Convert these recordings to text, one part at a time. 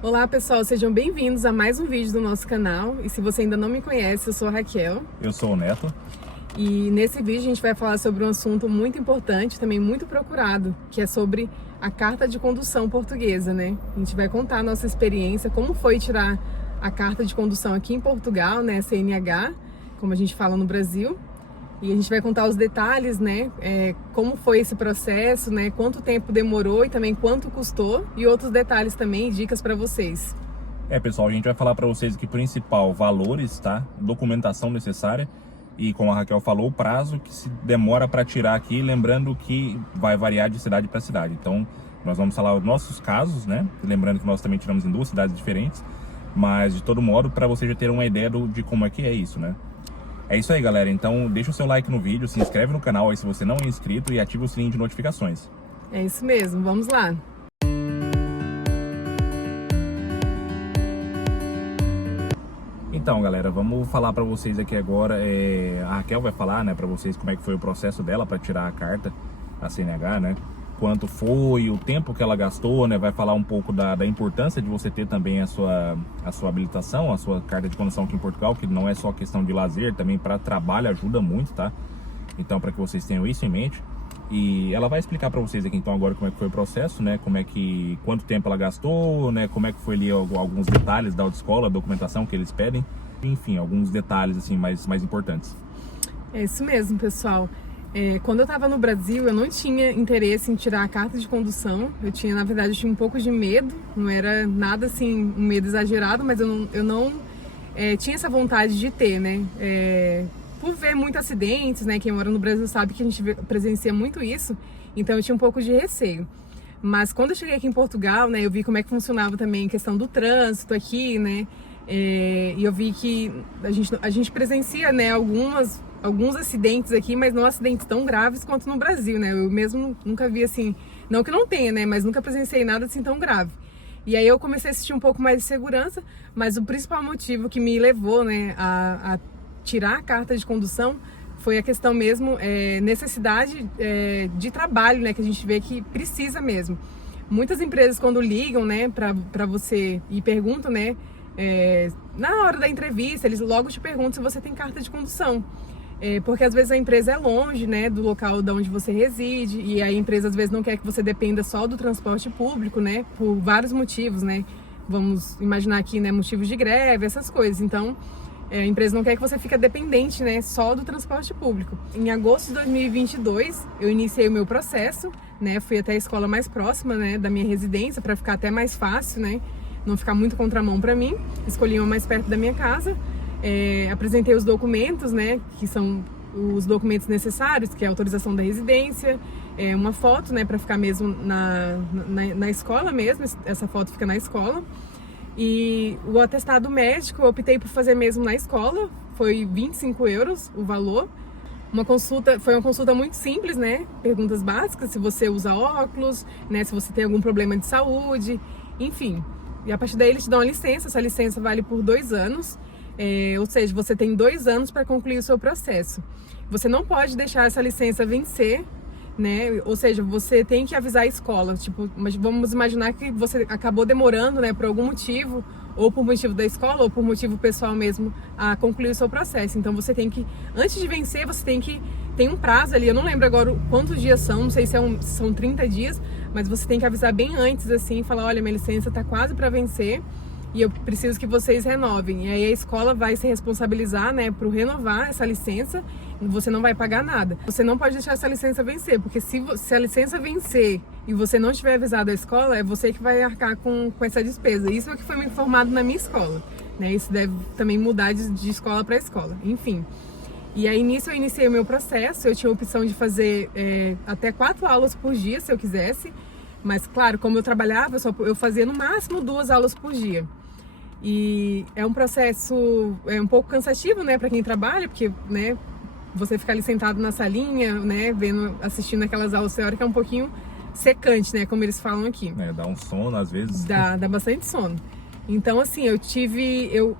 Olá pessoal, sejam bem-vindos a mais um vídeo do nosso canal. E se você ainda não me conhece, eu sou a Raquel. Eu sou o Neto. E nesse vídeo a gente vai falar sobre um assunto muito importante, também muito procurado, que é sobre a carta de condução portuguesa, né? A gente vai contar a nossa experiência, como foi tirar a carta de condução aqui em Portugal, né? CNH, como a gente fala no Brasil. E a gente vai contar os detalhes, né? Como foi esse processo, né? Quanto tempo demorou e também quanto custou. E outros detalhes também, dicas para vocês. Pessoal, a gente vai falar para vocês aqui, principal, valores, tá? Documentação necessária e, como a Raquel falou, o prazo que se demora para tirar aqui, lembrando que vai variar de cidade para cidade. Então, nós vamos falar os nossos casos, né? Lembrando que nós também tiramos em 2 cidades diferentes, mas de todo modo, para você já ter uma ideia de como é que é isso, né? É isso aí, galera. Então, deixa o seu like no vídeo, se inscreve no canal aí se você não é inscrito e ativa o sininho de notificações. É isso mesmo, vamos lá. Então, galera, vamos falar para vocês aqui agora. A Raquel vai falar, né, para vocês como é que foi o processo dela para tirar a carta, a CNH, né? Quanto foi, o tempo que ela gastou, né? Vai falar um pouco da importância de você ter também a sua habilitação, a sua carta de condução aqui em Portugal, que não é só questão de lazer, também para trabalho ajuda muito, tá? Então, para que vocês tenham isso em mente. E ela vai explicar para vocês aqui então agora como é que foi o processo, né? Quanto tempo ela gastou, né? Como é que foi ali alguns detalhes da autoescola, a documentação que eles pedem, enfim, alguns detalhes assim mais importantes. É isso mesmo, pessoal. Quando eu estava no Brasil, eu não tinha interesse em tirar a carta de condução. Na verdade, eu tinha um pouco de medo. Não era nada assim, um medo exagerado, mas eu não tinha essa vontade de ter, né? Por ver muitos acidentes, né? Quem mora no Brasil sabe que a gente presencia muito isso. Então eu tinha um pouco de receio. Mas quando eu cheguei aqui em Portugal, né? Eu vi como é que funcionava também a questão do trânsito aqui, né? E eu vi que a gente presencia, né? Alguns acidentes aqui, mas não acidentes tão graves quanto no Brasil, né? Eu mesmo nunca vi assim, não que não tenha, né? Mas nunca presenciei nada assim tão grave. E aí eu comecei a sentir um pouco mais de segurança, mas o principal motivo que me levou, né, a tirar a carta de condução foi a questão mesmo, necessidade de trabalho, né? Que a gente vê que precisa mesmo. Muitas empresas quando ligam, né, para você e perguntam, né, na hora da entrevista, eles logo te perguntam se você tem carta de condução. Porque às vezes a empresa é longe, né, do local de onde você reside, e a empresa às vezes não quer que você dependa só do transporte público, né, por vários motivos, né. Vamos imaginar aqui, né, motivos de greve, essas coisas. Então, a empresa não quer que você fique dependente, né, só do transporte público. Em agosto de 2022, eu iniciei o meu processo, né, fui até a escola mais próxima, né, da minha residência, para ficar até mais fácil, né, não ficar muito contramão para mim. Escolhi uma mais perto da minha casa. Apresentei os documentos, né, que são os documentos necessários, que é a autorização da residência, uma foto, né, para ficar mesmo na escola mesmo, essa foto fica na escola, e o atestado médico eu optei por fazer mesmo na escola, foi 25 euros o valor. Foi uma consulta muito simples, né, perguntas básicas, se você usa óculos, né, se você tem algum problema de saúde, enfim. E a partir daí eles te dão a licença, essa licença vale por 2 anos, ou seja, você tem 2 anos para concluir o seu processo. Você não pode deixar essa licença vencer, né? Ou seja, você tem que avisar a escola. Tipo, vamos imaginar que você acabou demorando, né, por algum motivo, ou por motivo da escola, ou por motivo pessoal mesmo, a concluir o seu processo. Então você tem que, antes de vencer, tem um prazo ali, eu não lembro agora quantos dias são, não sei se são 30 dias, mas você tem que avisar bem antes, assim, falar, olha, minha licença tá quase para vencer, e eu preciso que vocês renovem. E aí a escola vai se responsabilizar, né, por renovar essa licença, e você não vai pagar nada. Você não pode deixar essa licença vencer, porque se a licença vencer e você não tiver avisado a escola, é você que vai arcar com essa despesa. Isso é o que foi me informado na minha escola, né? Isso deve também mudar de escola para escola, enfim. E aí nisso eu iniciei o meu processo, eu tinha a opção de fazer até 4 aulas por dia, se eu quisesse, mas claro, como eu trabalhava, eu fazia no máximo 2 aulas por dia. E é um processo um pouco cansativo, né, para quem trabalha, porque, né, você ficar ali sentado na salinha, né, assistindo aquelas aulas teóricas é um pouquinho secante, né, como eles falam aqui. Dá um sono às vezes. Dá bastante sono. Então, assim,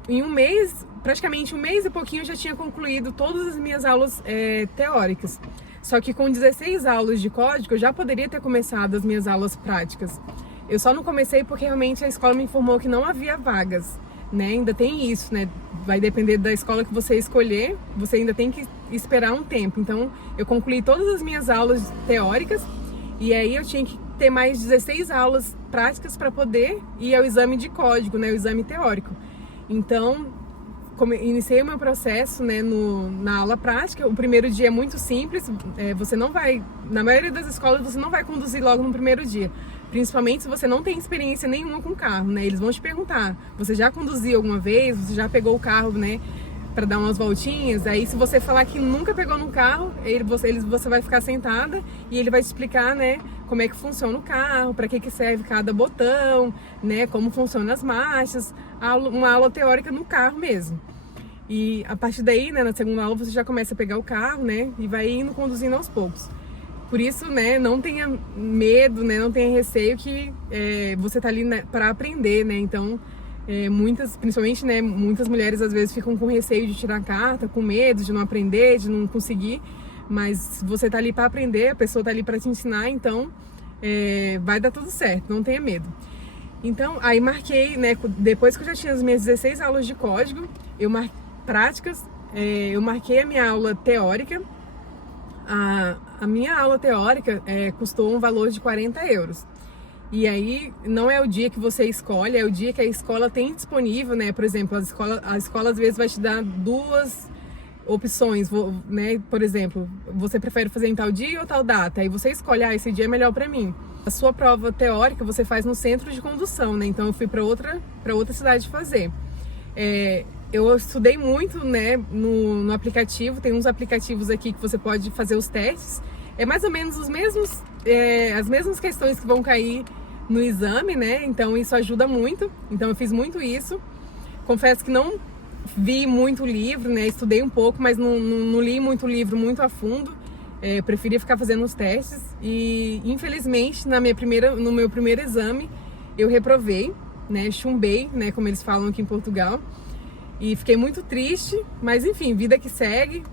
em um mês, praticamente um mês e pouquinho, eu já tinha concluído todas as minhas aulas teóricas. Só que com 16 aulas de código, eu já poderia ter começado as minhas aulas práticas. Eu só não comecei porque realmente a escola me informou que não havia vagas, né? Ainda tem isso, né? Vai depender da escola que você escolher, você ainda tem que esperar um tempo. Então, eu concluí todas as minhas aulas teóricas e aí eu tinha que ter mais 16 aulas práticas para poder ir ao exame de código, né? O exame teórico. Então, iniciei o meu processo, né, na aula prática. O primeiro dia é muito simples, você não vai, na maioria das escolas, você não vai conduzir logo no primeiro dia. Principalmente se você não tem experiência nenhuma com carro, né? Eles vão te perguntar, você já conduziu alguma vez? Você já pegou o carro, né, para dar umas voltinhas? Aí se você falar que nunca pegou no carro, você vai ficar sentada e ele vai te explicar, né, como é que funciona o carro, para que serve cada botão, né, como funcionam as marchas, uma aula teórica no carro mesmo. E a partir daí, né, na segunda aula você já começa a pegar o carro, né, e vai indo conduzindo aos poucos. Por isso, né, não tenha medo, né, não tenha receio que você tá ali, né, para aprender, né? Então, principalmente, né, muitas mulheres às vezes ficam com receio de tirar a carta, com medo de não aprender, de não conseguir. Mas você tá ali para aprender, a pessoa tá ali para te ensinar, então vai dar tudo certo, não tenha medo. Então, aí marquei, né, depois que eu já tinha as minhas 16 aulas de código, práticas, eu marquei a minha aula teórica. A minha aula teórica custou um valor de 40 euros. E aí, não é o dia que você escolhe, é o dia que a escola tem disponível, né? Por exemplo, a escola às vezes vai te dar duas opções, né? Por exemplo, você prefere fazer em tal dia ou tal data? Aí você escolhe, esse dia é melhor para mim. A sua prova teórica você faz no centro de condução, né? Então eu fui para outra cidade fazer. Eu estudei muito, né, no aplicativo. Tem uns aplicativos aqui que você pode fazer os testes. É mais ou menos as mesmas questões que vão cair no exame, né? Então isso ajuda muito. Então eu fiz muito isso. Confesso que não vi muito livro, né? Estudei um pouco, mas não li muito livro muito a fundo. Preferi ficar fazendo os testes. E infelizmente no meu primeiro exame eu reprovei, né? Chumbei, né? Como eles falam aqui em Portugal. E fiquei muito triste, mas enfim, vida que segue.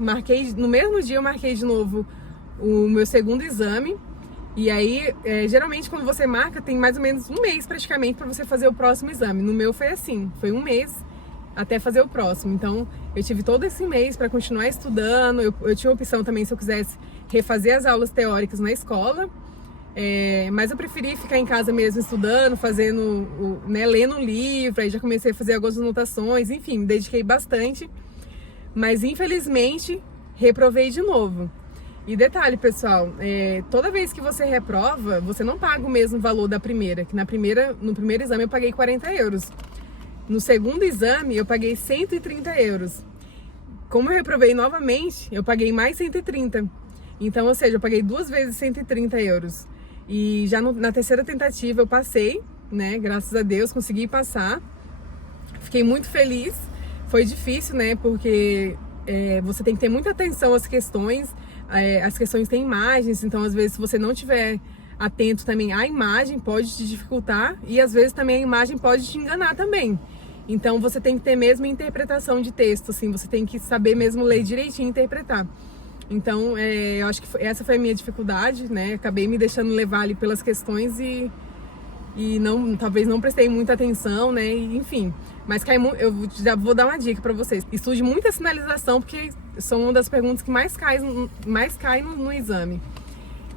No mesmo dia eu marquei de novo o meu segundo exame. E aí, geralmente quando você marca, tem mais ou menos um mês praticamente para você fazer o próximo exame. No meu foi assim, foi um mês até fazer o próximo. Então, eu tive todo esse mês para continuar estudando. Eu tinha a opção também, se eu quisesse, refazer as aulas teóricas na escola. Mas eu preferi ficar em casa mesmo estudando, fazendo, né, lendo um livro. Aí já comecei a fazer algumas anotações, enfim, me dediquei bastante. Mas infelizmente reprovei de novo. E detalhe, pessoal, toda vez que você reprova, você não paga o mesmo valor da primeira. Que no primeiro exame eu paguei 40 euros. No segundo exame eu paguei 130 euros. Como eu reprovei novamente, eu paguei mais 130. Então, ou seja, eu paguei 2 vezes 130 euros. E já na terceira tentativa eu passei, né? Graças a Deus, consegui passar. Fiquei muito feliz. Foi difícil, né? Porque você tem que ter muita atenção às questões. As questões têm imagens, então às vezes se você não tiver atento também, a imagem pode te dificultar e às vezes também a imagem pode te enganar também. Então você tem que ter mesmo interpretação de texto, assim, você tem que saber mesmo ler direitinho e interpretar. Então, eu acho que essa foi a minha dificuldade, né? Acabei me deixando levar ali pelas questões e talvez não prestei muita atenção, né? Enfim, mas eu já vou dar uma dica para vocês. Estude muita sinalização, porque são uma das perguntas que mais cai no exame.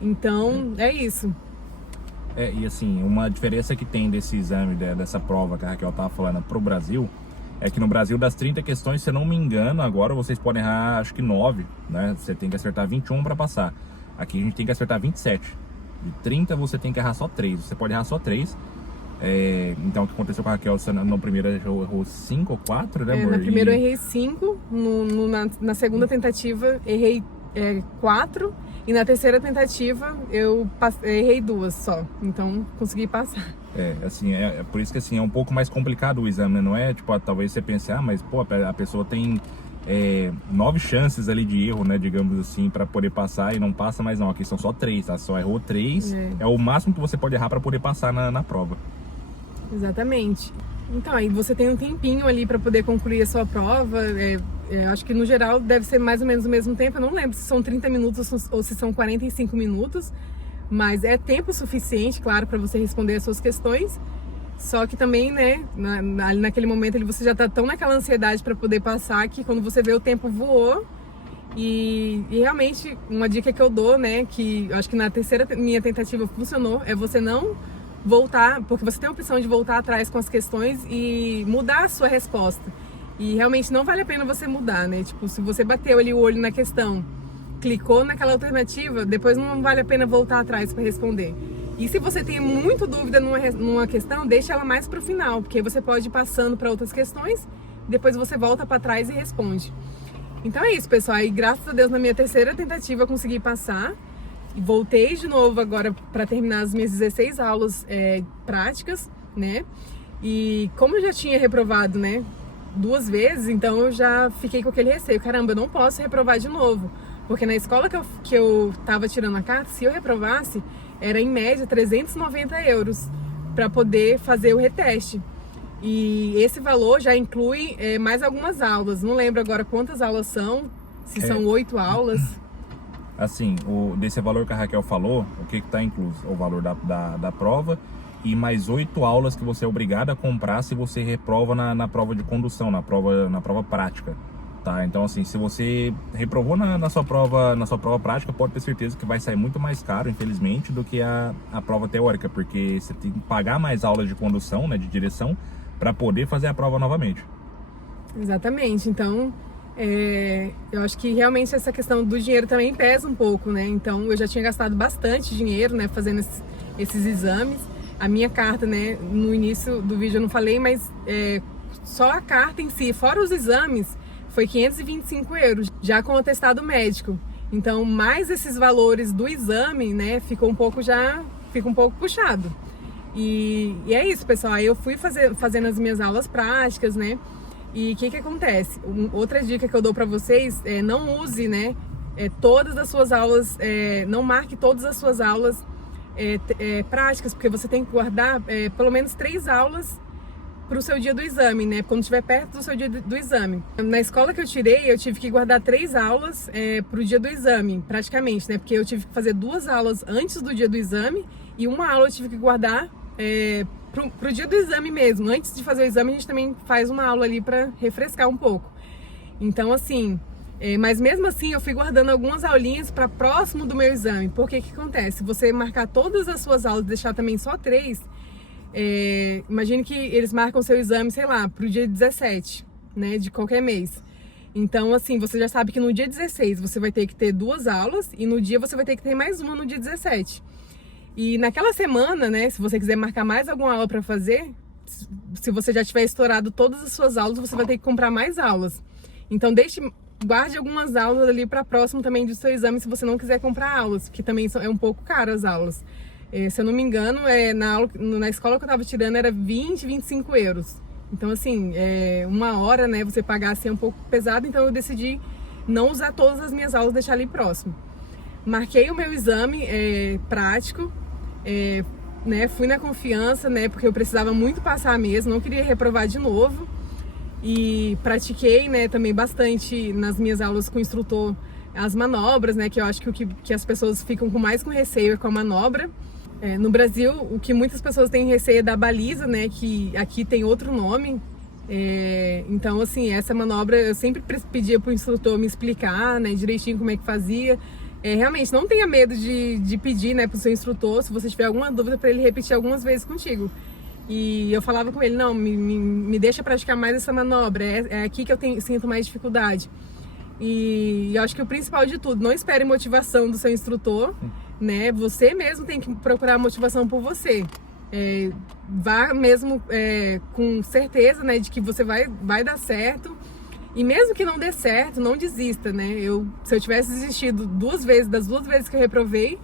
Então, é isso. E assim, uma diferença que tem desse exame, dessa prova que a Raquel tava falando pro Brasil, é que no Brasil, das 30 questões, se eu não me engano, agora vocês podem errar, acho que 9, né? Você tem que acertar 21 para passar. Aqui a gente tem que acertar 27. De 30 você tem que errar só 3. Você pode errar só 3. Então o que aconteceu com a Raquel, você no primeiro errou 5 ou 4, né, amor? Na primeira eu errei 5, na segunda tentativa errei 4 e na terceira tentativa eu errei 2 só. Então consegui passar. Assim, por isso que assim, é um pouco mais complicado o exame, né? Não é, tipo, talvez você pense, mas pô, a pessoa tem 9 chances ali de erro, né, digamos assim, para poder passar e não passa, mas não, aqui são só 3, tá? Só errou 3, é o máximo que você pode errar para poder passar na prova. Exatamente. Então, aí você tem um tempinho ali para poder concluir a sua prova. Acho que no geral deve ser mais ou menos o mesmo tempo. Eu não lembro se são 30 minutos ou se são 45 minutos. mas é tempo suficiente, claro, para você responder as suas questões. Só que também, né, naquele momento ali você já tá tão naquela ansiedade para poder passar que quando você vê o tempo voou. E realmente uma dica que eu dou, né, que eu acho que na terceira minha tentativa funcionou, é você não voltar, porque você tem a opção de voltar atrás com as questões e mudar a sua resposta. E realmente não vale a pena você mudar, né? Tipo, se você bateu ali o olho na questão, clicou naquela alternativa, depois não vale a pena voltar atrás para responder. E se você tem muita dúvida numa questão, deixa ela mais para o final, porque você pode ir passando para outras questões, depois você volta para trás e responde. Então é isso, pessoal. E graças a Deus, na minha terceira tentativa, eu consegui passar. E voltei de novo agora para terminar as minhas 16 aulas práticas, né? E como eu já tinha reprovado, né, 2 vezes, então eu já fiquei com aquele receio. Caramba, eu não posso reprovar de novo. Porque na escola que eu tava tirando a carta, se eu reprovasse, era em média 390 euros para poder fazer o reteste. E esse valor já inclui mais algumas aulas. Não lembro agora quantas aulas são, se são 8 aulas. Assim, desse valor que a Raquel falou, o que está incluso? O valor da prova e mais 8 aulas que você é obrigado a comprar se você reprova na prova de condução, na prova prática. Tá? Então, assim, se você reprovou na sua prova prática, pode ter certeza que vai sair muito mais caro, infelizmente, do que a prova teórica, porque você tem que pagar mais aulas de condução, né, de direção, para poder fazer a prova novamente. Exatamente. Então, eu acho que realmente essa questão do dinheiro também pesa um pouco, né? Então, eu já tinha gastado bastante dinheiro, né, fazendo esses exames. A minha carta, né, no início do vídeo eu não falei, mas só a carta em si, fora os exames, foi 525 euros, já com o atestado médico. Então, mais esses valores do exame, né, fica um pouco puxado. E é isso, pessoal. Aí eu fui fazendo as minhas aulas práticas, né? E o que acontece? Outra dica que eu dou pra vocês é não use, né, todas as suas aulas, não marque todas as suas aulas práticas, porque você tem que guardar pelo menos 3 aulas para o seu dia do exame, né? Quando estiver perto do seu dia do exame. Na escola que eu tirei, eu tive que guardar 3 aulas para o dia do exame, praticamente, né? Porque eu tive que fazer 2 aulas antes do dia do exame e uma aula eu tive que guardar pro dia do exame mesmo. Antes de fazer o exame, a gente também faz uma aula ali para refrescar um pouco. Então, assim, mas mesmo assim eu fui guardando algumas aulinhas para próximo do meu exame. Porque que acontece? Se você marcar todas as suas aulas e deixar também só 3, imagine que eles marcam seu exame, sei lá, pro dia 17, né, de qualquer mês. Então, assim, você já sabe que no dia 16 você vai ter que ter 2 aulas e no dia você vai ter que ter mais uma no dia 17. E naquela semana, né, se você quiser marcar mais alguma aula para fazer, se você já tiver estourado todas as suas aulas, você vai ter que comprar mais aulas. Então, guarde algumas aulas ali para próximo também do seu exame, se você não quiser comprar aulas, porque também é um pouco caro as aulas. Se eu não me engano, na escola que eu tava tirando era 25 euros. Então, assim, 1 hora, né, você pagar assim é um pouco pesado, então eu decidi não usar todas as minhas aulas, deixar ali próximo. Marquei o meu exame prático, né, fui na confiança, né, porque eu precisava muito passar mesmo, não queria reprovar de novo. E pratiquei, né, também bastante nas minhas aulas com o instrutor as manobras, né, que eu acho que as pessoas ficam com receio com a manobra. No Brasil, o que muitas pessoas têm receio é da baliza, né, que aqui tem outro nome. Então, assim, essa manobra eu sempre pedia pro instrutor me explicar, né, direitinho como é que fazia. Realmente, não tenha medo de pedir, né, pro seu instrutor, se você tiver alguma dúvida, para ele repetir algumas vezes contigo. E eu falava com ele, não, me deixa praticar mais essa manobra, é aqui que eu sinto mais dificuldade. E eu acho que o principal de tudo, não espere motivação do seu instrutor, né? Você mesmo tem que procurar motivação por você. Vá mesmo com certeza, né, de que você vai dar certo. E mesmo que não dê certo, não desista, né? Se eu tivesse desistido 2 vezes, das 2 vezes que eu reprovei,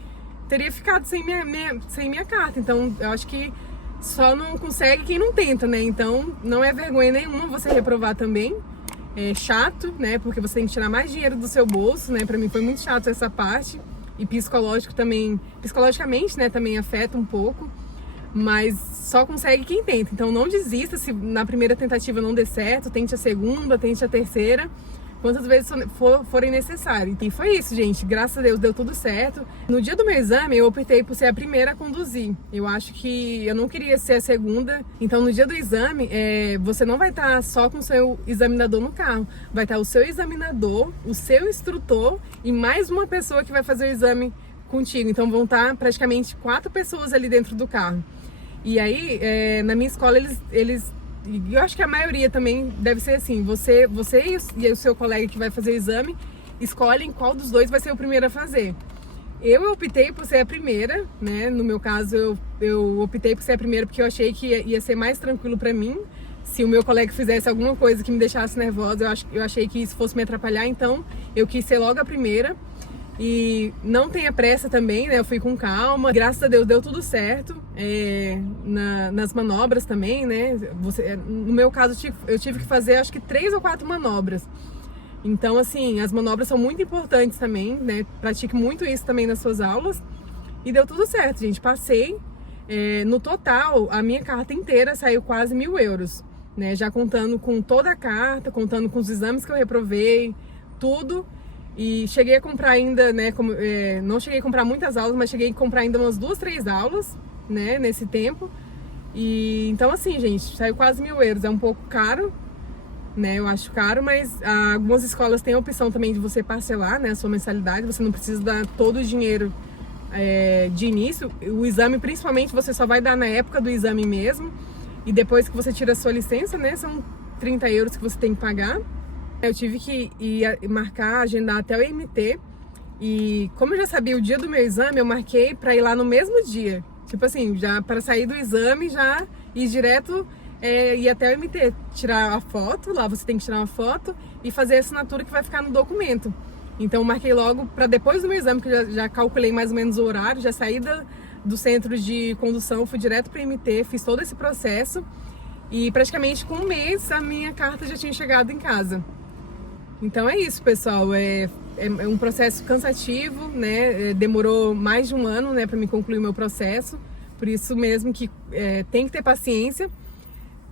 teria ficado sem minha carta. Então, eu acho que só não consegue quem não tenta, né? Então, não é vergonha nenhuma você reprovar também. É chato, né? Porque você tem que tirar mais dinheiro do seu bolso, né? Pra mim foi muito chato essa parte. E psicologicamente, né? Também afeta um pouco. Mas só consegue quem tenta. Então não desista se na primeira tentativa não der certo. Tente a segunda, tente a terceira. quantas vezes forem necessárias. E foi isso, gente. Graças a Deus deu tudo certo. No dia do meu exame, eu optei por ser a primeira a conduzir. Eu acho que eu não queria ser a segunda. Então, no dia do exame, você não vai estar só com o seu examinador no carro. Vai estar o seu examinador, o seu instrutor e mais uma pessoa que vai fazer o exame contigo. Então, vão estar praticamente 4 pessoas ali dentro do carro. E aí, na minha escola, eles eu acho que a maioria também deve ser assim, você e o seu colega que vai fazer o exame escolhem qual dos dois vai ser o primeiro a fazer. Eu optei por ser a primeira, né? No meu caso, eu optei por ser a primeira porque eu achei que ia ser mais tranquilo para mim. Se o meu colega fizesse alguma coisa que me deixasse nervosa, eu achei que isso fosse me atrapalhar, então eu quis ser logo a primeira. E não tenha pressa também, né? Eu fui com calma. Graças a Deus deu tudo certo. Nas manobras também, né? No meu caso, eu tive que fazer acho que 3 ou 4 manobras. Então, assim, as manobras são muito importantes também, né? Pratique muito isso também nas suas aulas. E deu tudo certo, gente. Passei. No total, a minha carta inteira saiu quase 1.000 euros, né? Já contando com toda a carta, contando com os exames que eu reprovei, tudo. E cheguei a comprar ainda, né, não cheguei a comprar muitas aulas, mas cheguei a comprar ainda umas 2, 3 aulas, né, nesse tempo. E então assim, gente, saiu quase 1.000 euros, é um pouco caro, né, eu acho caro, mas algumas escolas têm a opção também de você parcelar, né, a sua mensalidade, você não precisa dar todo o dinheiro de início. O exame, principalmente, você só vai dar na época do exame mesmo, e depois que você tira a sua licença, né, são 30 euros que você tem que pagar. Eu tive que ir marcar, agendar até o IMT. E como eu já sabia o dia do meu exame, eu marquei para ir lá no mesmo dia. Tipo assim, já para sair do exame, já ir direto ir até o IMT, tirar a foto. Lá você tem que tirar uma foto e fazer a assinatura que vai ficar no documento. Então eu marquei logo para depois do meu exame, que eu já calculei mais ou menos o horário, já saí do centro de condução, fui direto para o IMT, fiz todo esse processo. E praticamente com um mês a minha carta já tinha chegado em casa. Então é isso, pessoal, é um processo cansativo, né? Demorou mais de 1 ano, né, para me concluir o meu processo, por isso mesmo que tem que ter paciência.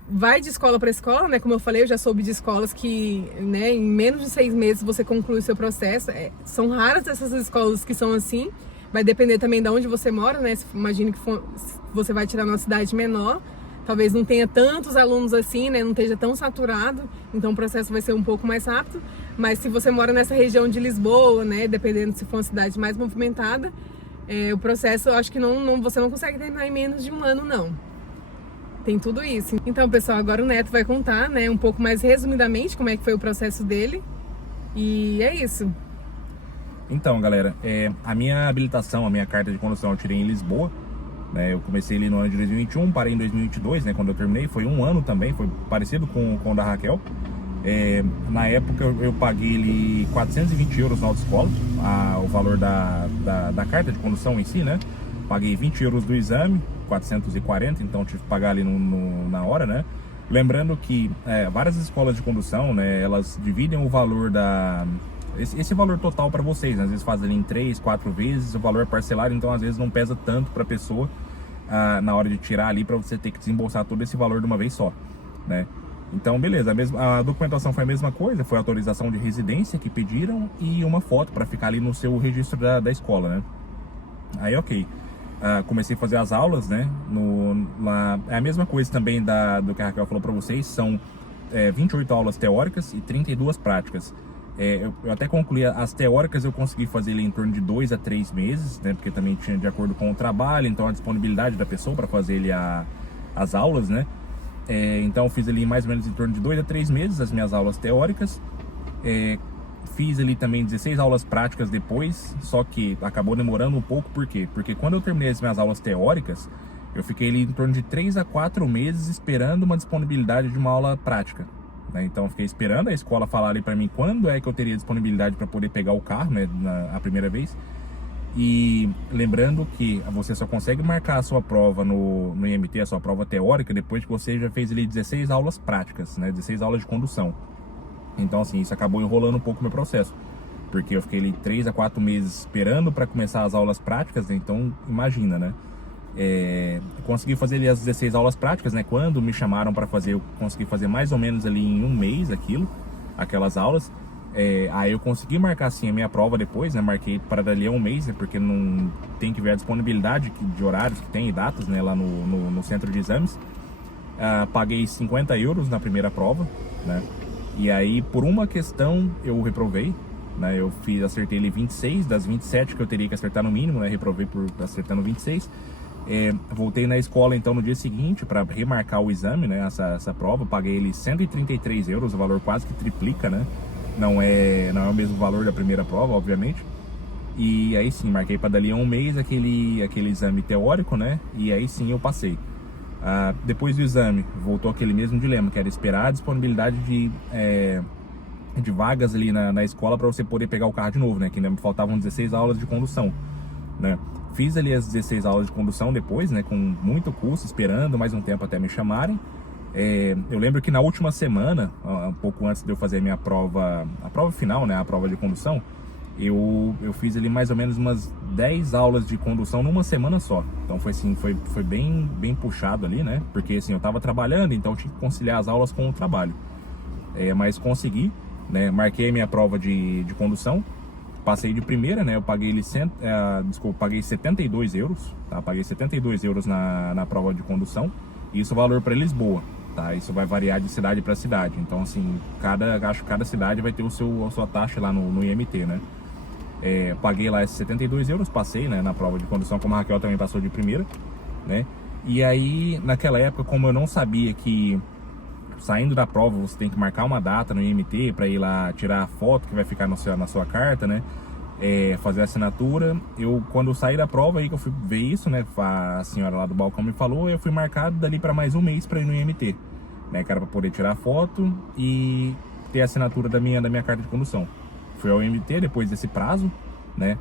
Vai de escola para escola, né? Como eu falei, eu já soube de escolas que, né, em menos de 6 meses você conclui o seu processo. São raras essas escolas que são assim, vai depender também de onde você mora, né? Imagine que você vai tirar numa cidade menor. Talvez não tenha tantos alunos assim, né? Não esteja tão saturado, então o processo vai ser um pouco mais rápido. Mas se você mora nessa região de Lisboa, né? Dependendo se for uma cidade mais movimentada, o processo eu acho que você não consegue terminar em menos de 1 ano, não. Tem tudo isso. Então, pessoal, agora o Neto vai contar, né? Um pouco mais resumidamente como é que foi o processo dele. E é isso. Então, galera, a minha habilitação, a minha carta de condução eu tirei em Lisboa. Eu comecei ali no ano de 2021, parei em 2022, né, quando eu terminei, foi 1 ano também, foi parecido com o da Raquel. Na época eu paguei ali 420 euros na autoescola, o valor da carta de condução em si, né? Paguei 20 euros do exame, 440, então tive que pagar ali na hora, né? Lembrando que várias escolas de condução, né, elas dividem o valor esse valor total para vocês, né? Às vezes faz ali em 3, 4 vezes o valor parcelado, então às vezes não pesa tanto para a pessoa na hora de tirar ali, para você ter que desembolsar todo esse valor de uma vez só, né? Então beleza, a documentação foi a mesma coisa, foi a autorização de residência que pediram e uma foto para ficar ali no seu registro da escola, né? Aí ok, comecei a fazer as aulas, né? É a mesma coisa também do que a Raquel falou para vocês, são 28 aulas teóricas e 32 práticas. Eu até concluí as teóricas, eu consegui fazer ele em torno de 2 a 3 meses, né? Porque também tinha de acordo com o trabalho, então a disponibilidade da pessoa para fazer ele as aulas, né? Então eu fiz ali mais ou menos em torno de 2 a 3 meses as minhas aulas teóricas. Fiz ali também 16 aulas práticas depois, só que acabou demorando um pouco, por quê? Porque quando eu terminei as minhas aulas teóricas, eu fiquei ali em torno de 3 a 4 meses esperando uma disponibilidade de uma aula prática. Então eu fiquei esperando a escola falar ali para mim quando é que eu teria disponibilidade para poder pegar o carro, né, a primeira vez. E lembrando que você só consegue marcar a sua prova no IMT, a sua prova teórica, depois que você já fez ali 16 aulas práticas, né, 16 aulas de condução. Então assim, isso acabou enrolando um pouco o meu processo, porque eu fiquei ali 3 a 4 meses esperando para começar as aulas práticas, né? Então imagina, né? Consegui fazer ali as 16 aulas práticas, né? Quando me chamaram para fazer, eu consegui fazer mais ou menos ali em 1 mês aquelas aulas. Aí eu consegui marcar sim a minha prova depois, né? Marquei para dali a um mês, né? Porque não tem que ver a disponibilidade de horários que tem e datas, né? Lá no centro de exames. Paguei 50 euros na primeira prova, né? E aí, por uma questão, eu reprovei, né? Eu acertei ele 26 das 27 que eu teria que acertar no mínimo, né? Reprovei por acertando 26. Voltei na escola então no dia seguinte para remarcar o exame, né? Essa prova, paguei ele 133 euros, o valor quase que triplica, né? Não é o mesmo valor da primeira prova, obviamente. E aí sim, marquei para dali a um mês aquele exame teórico, né? E aí sim eu passei. Depois do exame, voltou aquele mesmo dilema, que era esperar a disponibilidade de vagas ali na escola para você poder pegar o carro de novo, né? Que ainda me faltavam 16 aulas de condução, né? Fiz ali as 16 aulas de condução depois, né? Com muito custo, esperando mais um tempo até me chamarem. Eu lembro que na última semana, um pouco antes de eu fazer a prova final, né? A prova de condução, eu fiz ali mais ou menos umas 10 aulas de condução numa semana só. Então foi assim, foi bem puxado ali, né? Porque assim, eu tava trabalhando, então eu tinha que conciliar as aulas com o trabalho. Mas consegui, né? Marquei a minha prova de condução, passei de primeira, né? Eu paguei paguei 72 euros, tá? Paguei 72 euros na prova de condução. Isso é o valor para Lisboa, tá? Isso vai variar de cidade para cidade. Então assim, acho que cada cidade vai ter a sua taxa lá no IMT, né? Paguei lá esses 72 euros, passei, né, na prova de condução, como a Raquel também passou de primeira, né? E aí, naquela época, como eu não sabia que saindo da prova você tem que marcar uma data no IMT para ir lá tirar a foto que vai ficar na sua carta, né? Fazer a assinatura. Quando eu saí da prova aí que eu fui ver isso, né? A senhora lá do balcão me falou, eu fui marcado dali para mais um mês para ir no IMT, né? Que era para poder tirar a foto e ter a assinatura da minha carta de condução. Fui ao IMT depois desse prazo, né?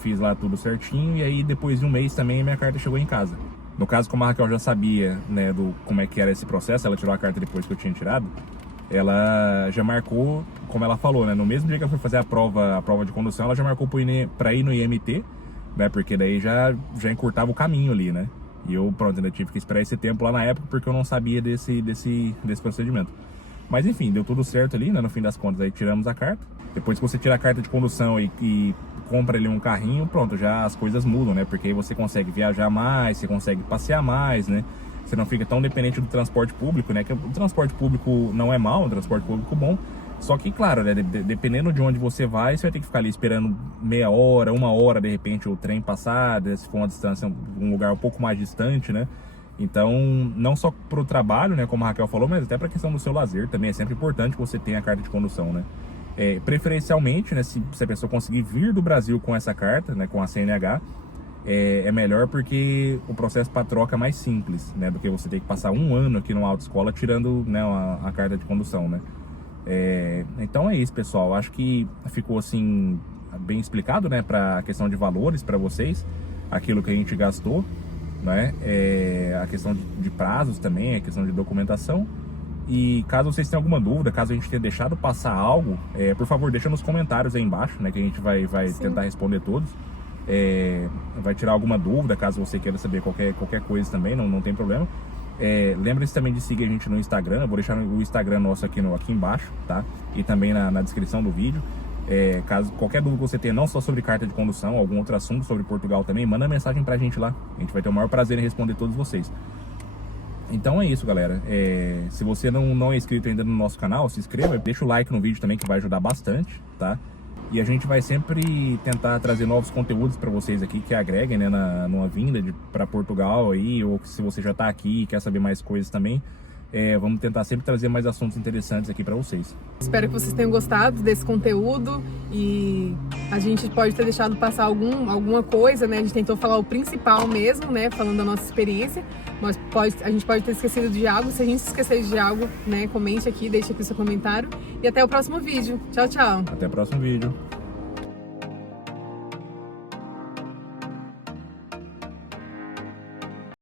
Fiz lá tudo certinho e aí depois de um mês também a minha carta chegou em casa. No caso, como a Raquel já sabia, né, como é que era esse processo, ela tirou a carta depois que eu tinha tirado, ela já marcou, como ela falou, né? No mesmo dia que eu fui fazer a prova de condução, ela já marcou para ir no IMT, né? Porque daí já encurtava o caminho ali, né? E eu, pronto, ainda tive que esperar esse tempo lá na época porque eu não sabia desse procedimento. Mas enfim, deu tudo certo ali, né? No fim das contas, aí tiramos a carta. Depois que você tira a carta de condução e compra ali um carrinho, pronto, já as coisas mudam, né? Porque aí você consegue viajar mais, você consegue passear mais, né? Você não fica tão dependente do transporte público, né? Que o transporte público não é mau, é um transporte público bom. Só que, claro, né? Dependendo de onde você vai ter que ficar ali esperando meia hora, uma hora, de repente, o trem passar, se for uma distância, um lugar um pouco mais distante, né? Então, não só para o trabalho, né, como a Raquel falou, mas até para a questão do seu lazer também é sempre importante que você tenha a carta de condução, né? Preferencialmente, né, se a pessoa conseguir vir do Brasil com essa carta, né, com a CNH, é melhor porque o processo para troca é mais simples, né, do que você ter que passar um ano aqui numa autoescola tirando, né, a carta de condução, né? Então é isso, pessoal. Acho que ficou assim bem explicado, né, para a questão de valores para vocês, aquilo que a gente gastou, né? A questão de prazos também, a questão de documentação. E caso vocês tenham alguma dúvida, caso a gente tenha deixado passar algo, por favor, deixa nos comentários aí embaixo, né? Que a gente vai tentar responder todos. Vai tirar alguma dúvida, caso você queira saber qualquer coisa também, não tem problema. Lembre-se também de seguir a gente no Instagram. Eu vou deixar o Instagram nosso aqui embaixo, tá? E também na descrição do vídeo. Caso qualquer dúvida que você tenha, não só sobre carta de condução, algum outro assunto sobre Portugal também, manda mensagem pra gente lá. A gente vai ter o maior prazer em responder todos vocês. Então é isso, galera. Se você não é inscrito ainda no nosso canal, se inscreva, deixa o like no vídeo também, que vai ajudar bastante, tá? E a gente vai sempre tentar trazer novos conteúdos para vocês aqui que agreguem, né, numa vinda para Portugal aí, ou se você já tá aqui e quer saber mais coisas também. Vamos tentar sempre trazer mais assuntos interessantes aqui para vocês. Espero que vocês tenham gostado desse conteúdo e a gente pode ter deixado passar alguma coisa, né? A gente tentou falar o principal mesmo, né? Falando da nossa experiência, mas a gente pode ter esquecido de algo. Se a gente se esquecer de algo, né? Comente aqui, deixe aqui o seu comentário e até o próximo vídeo. Tchau, tchau! Até o próximo vídeo.